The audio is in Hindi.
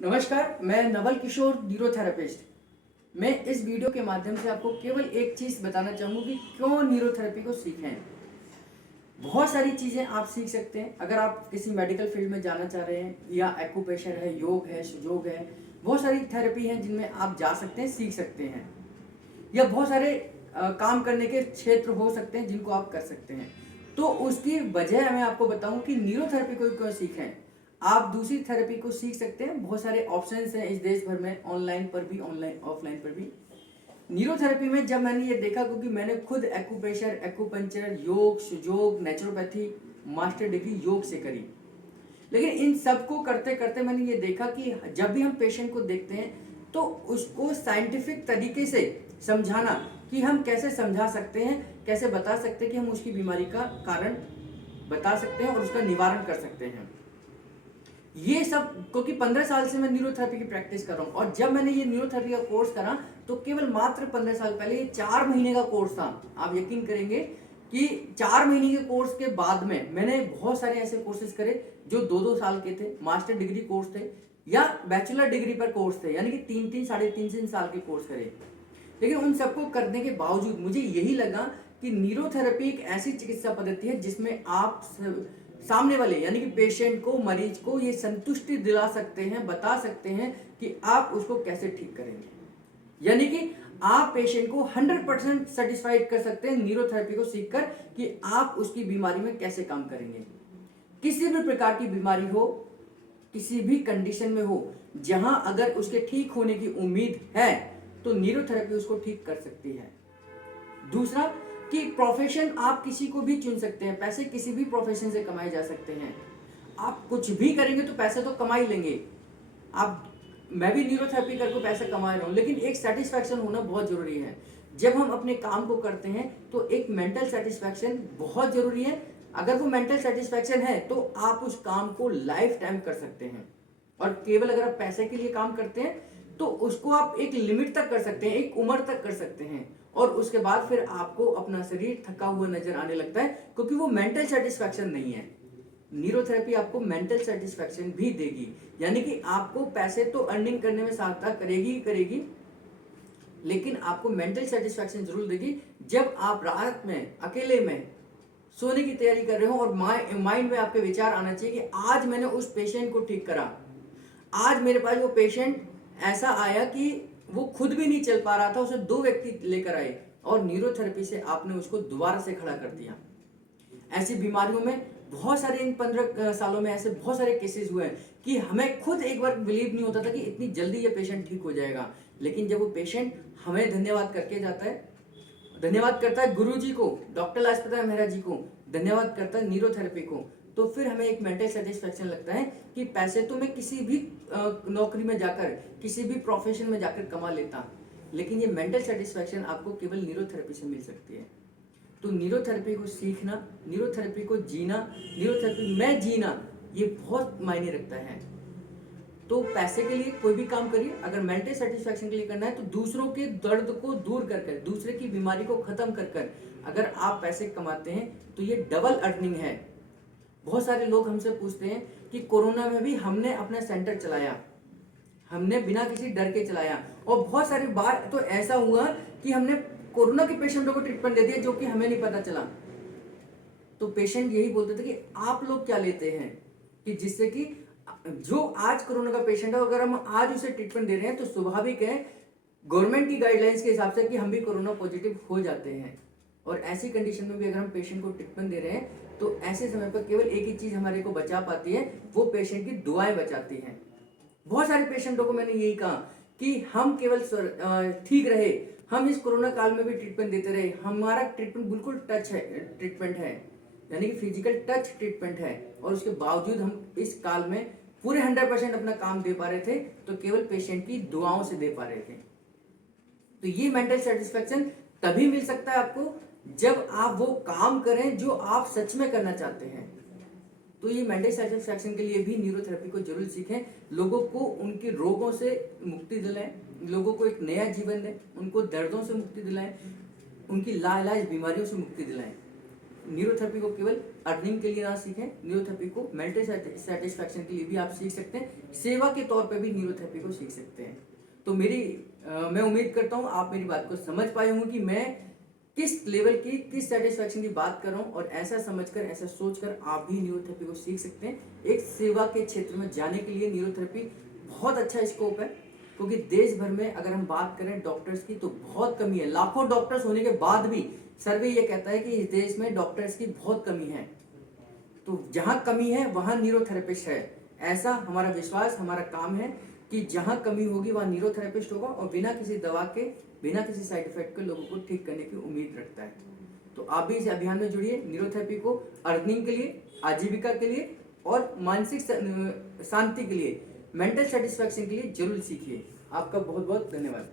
नमस्कार, मैं नवल किशोर न्यूरोथेरेपिस्ट। मैं इस वीडियो के माध्यम से आपको केवल एक चीज़ बताना चाहूँगा कि क्यों न्यूरोथेरेपी को सीखें। बहुत सारी चीज़ें आप सीख सकते हैं अगर आप किसी मेडिकल फील्ड में जाना चाह रहे हैं, या एक्यूप्रेशर है, योग है, सुयोग है। बहुत सारी थेरेपी हैं जिनमें आप जा सकते हैं, सीख सकते हैं, या बहुत सारे काम करने के क्षेत्र हो सकते हैं जिनको आप कर सकते हैं। तो उसकी वजह मैं आपको बताऊं कि न्यूरोथेरेपी को क्यों सीखें। आप दूसरी थेरेपी को सीख सकते हैं, बहुत सारे ऑप्शंस हैं इस देश भर में, ऑनलाइन पर भी, ऑनलाइन ऑफलाइन पर भी। न्यूरोथेरेपी में जब मैंने ये देखा, क्योंकि मैंने खुद एक्यूप्रेशर, एक्यूपंक्चर, योग, सुयोग, नेचुरोपैथी मास्टर डिग्री योग से करी, लेकिन इन सब को करते करते मैंने ये देखा कि जब भी हम पेशेंट को देखते हैं तो उसको साइंटिफिक तरीके से समझाना, कि हम कैसे समझा सकते हैं, कैसे बता सकते हैं कि हम उसकी बीमारी का कारण बता सकते हैं और उसका निवारण कर सकते हैं। ये सब क्योंकि 15 साल से मैं न्यूरोथेरेपी की प्रैक्टिस कर रहा हूँ, और जब मैंने ये न्यूरोथेरेपी का कोर्स करा तो केवल मात्र 15 साल पहले, ये 4 महीने का कोर्स था। आप यकीन करेंगे कि 4 महीने के कोर्स के बाद में मैंने बहुत सारे ऐसे कोर्सेज करे जो 2-2 साल के थे, मास्टर डिग्री कोर्स थे, या बैचलर डिग्री पर कोर्स थे, यानी कि 3-3, साढ़े 3 साल के कोर्स करे। लेकिन उन सबको करने के बावजूद मुझे यही लगा कि न्यूरोथेरेपी एक ऐसी चिकित्सा पद्धति है जिसमें आप सामने वाले, यानी कि पेशेंट को, मरीज को ये संतुष्टि दिला सकते हैं, बता सकते हैं कि आप उसको कैसे ठीक करेंगे। यानी कि आप पेशेंट को 100% सेटिस्फाइड कर सकते हैं न्यूरोथेरेपी को सीखकर, कि आप उसकी बीमारी में कैसे काम करेंगे। किसी भी प्रकार की बीमारी हो, किसी भी कंडीशन में हो, जहां अगर उसके ठीक होने की उम्मीद है तो न्यूरोथेरेपी उसको ठीक कर सकती है। दूसरा कि प्रोफेशन आप किसी को भी चुन सकते हैं, पैसे किसी भी प्रोफेशन से कमाए जा सकते हैं। आप कुछ भी करेंगे तो पैसे तो कमा ही लेंगे आप। मैं भी न्यूरोथेरेपी करके पैसे कमा रहा हूँ, लेकिन एक सेटिस्फैक्शन होना बहुत जरूरी है। जब हम अपने काम को करते हैं तो एक मेंटल सेटिस्फैक्शन बहुत जरूरी है। अगर वो मेंटल सेटिस्फैक्शन है तो आप उस काम को लाइफ टाइम कर सकते हैं। और केवल अगर आप पैसे के लिए काम करते हैं तो उसको आप एक लिमिट तक कर सकते हैं, एक उम्र तक कर सकते हैं, और उसके बाद फिर आपको अपना शरीर थका हुआ नजर आने लगता है, क्योंकि वो मेंटल सेटिस्फैक्शन नहीं है। न्यूरोथेरेपी आपको मेंटल सेटिस्फैक्शन भी देगी, यानी कि आपको पैसे तो अर्निंग करने में सहायता करेगी ही करेगी, लेकिन आपको मेंटल सेटिस्फैक्शन जरूर देगी। जब आप रात में अकेले में सोने की तैयारी कर रहे हो और माइंड में आपके विचार आना चाहिए कि आज मैंने उस पेशेंट को ठीक करा, आज मेरे पास वो पेशेंट ऐसा आया कि वो खुद भी नहीं चल पा रहा था, उसे 2 व्यक्ति लेकर आए और न्यूरोथेरेपी से आपने उसको दोबारा से खड़ा कर दिया। ऐसी बीमारियों में बहुत सारे, इन 15 सालों में ऐसे बहुत सारे केसेस हुए हैं कि हमें खुद एक बार बिलीव नहीं होता था कि इतनी जल्दी ये पेशेंट ठीक हो जाएगा। लेकिन जब वो पेशेंट हमें धन्यवाद करके जाता है, धन्यवाद करता है गुरु जी को, डॉक्टर लाजपत मेहरा जी को, धन्यवाद करता है न्यूरोथेरेपी को, तो फिर हमें एक मेंटल सेटिस्फेक्शन लगता है कि पैसे तो मैं किसी भी नौकरी में जाकर, किसी भी प्रोफेशन में जाकर कमा लेता, लेकिन ये मेंटल सेटिस्फेक्शन आपको केवल न्यूरोथेरेपी से मिल सकती है। तो न्यूरोथेरेपी को सीखना, न्यूरोथेरेपी को जीना, न्यूरोथेरेपी में जीना, ये बहुत मायने रखता है। तो पैसे के लिए कोई भी काम करिए, अगर मेंटल सेटिस्फेक्शन के लिए करना है तो दूसरों के दर्द को दूर कर कर, दूसरे की बीमारी को खत्म कर कर अगर आप पैसे कमाते हैं तो ये डबल अर्निंग है। बहुत सारे लोग हमसे पूछते हैं कि कोरोना में भी हमने अपना सेंटर चलाया, हमने बिना किसी डर के चलाया, और बहुत सारी बार तो ऐसा हुआ कि हमने कोरोना के पेशेंटों को ट्रीटमेंट दे दिया जो कि हमें नहीं पता चला। तो पेशेंट यही बोलते थे कि आप लोग क्या लेते हैं, कि जिससे कि जो आज कोरोना का पेशेंट है, अगर हम आज उसे ट्रीटमेंट दे रहे हैं तो स्वाभाविक है गवर्नमेंट की गाइडलाइंस के हिसाब से कि हम भी कोरोना पॉजिटिव हो जाते हैं। और ऐसी कंडीशन में भी अगर हम पेशेंट को ट्रीटमेंट दे रहे हैं तो ऐसे समय पर केवल एक ही चीज हमारे को बचा पाती है, वो पेशेंट की दुआएं बचाती हैं। बहुत सारे पेशेंटों को मैंने यही कहा कि हम केवल ठीक रहे, हम इस कोरोना काल में भी ट्रीटमेंट देते रहे, हमारा ट्रीटमेंट बिल्कुल टच है, ट्रीटमेंट है, यानी कि फिजिकल टच ट्रीटमेंट है, और उसके बावजूद हम इस काल में पूरे 100% अपना काम दे पा रहे थे, तो केवल पेशेंट की दुआओं से दे पा रहे थे। तो ये मेंटल सेटिस्फेक्शन तभी मिल सकता है आपको जब आप वो काम करें जो आप सच में करना चाहते हैं। तो ये मेंटल सेटिस्फेक्शन के लिए भी न्यूरोथेरेपी को जरूर सीखें, लोगों को उनके रोगों से मुक्ति दिलाएं, लोगों को एक नया जीवन दें, उनको दर्दों से मुक्ति दिलाएं, उनकी लाइलाज बीमारियों से मुक्ति दिलाएं। न्यूरोथेरेपी को केवल अर्निंग के लिए ना सीखें, न्यूरोथेरेपी को मेंटल सेटिस्फैक्शन के लिए भी आप सीख सकते हैं, सेवा के तौर पे भी न्यूरोथेरेपी को सीख सकते हैं। तो मैं उम्मीद करता हूँ आप मेरी बात को समझ पाए होंगे कि मैं किस लेवल की, किस सेटिस्फैक्शन की बात कर रहा हूँ, और ऐसा समझकर, ऐसा सोचकर आप भी न्यूरोथेरेपी को सीख सकते हैं। एक सेवा के क्षेत्र में जाने के लिए न्यूरोथेरेपी बहुत अच्छा स्कोप है, क्योंकि देश भर में अगर हम बात करें डॉक्टर्स की तो बहुत कमी है। लाखों डॉक्टर्स होने के बाद भी सर्वे ये कहता है कि इस देश में डॉक्टर्स की बहुत कमी है। तो जहाँ कमी है वहाँ न्यूरोथेरेपिस्ट है, ऐसा हमारा विश्वास, हमारा काम है कि जहाँ कमी होगी वहाँ न्यूरोथेरेपिस्ट होगा, और बिना किसी दवा के, बिना किसी साइड इफेक्ट के लोगों को ठीक करने की उम्मीद रखता है। तो आप भी इस अभियान में जुड़िए, न्यूरोथेरेपी को अर्निंग के लिए, आजीविका के लिए और मानसिक शांति के लिए, मेंटल सेटिस्फैक्शन के लिए जरूर सीखिए। आपका बहुत बहुत धन्यवाद।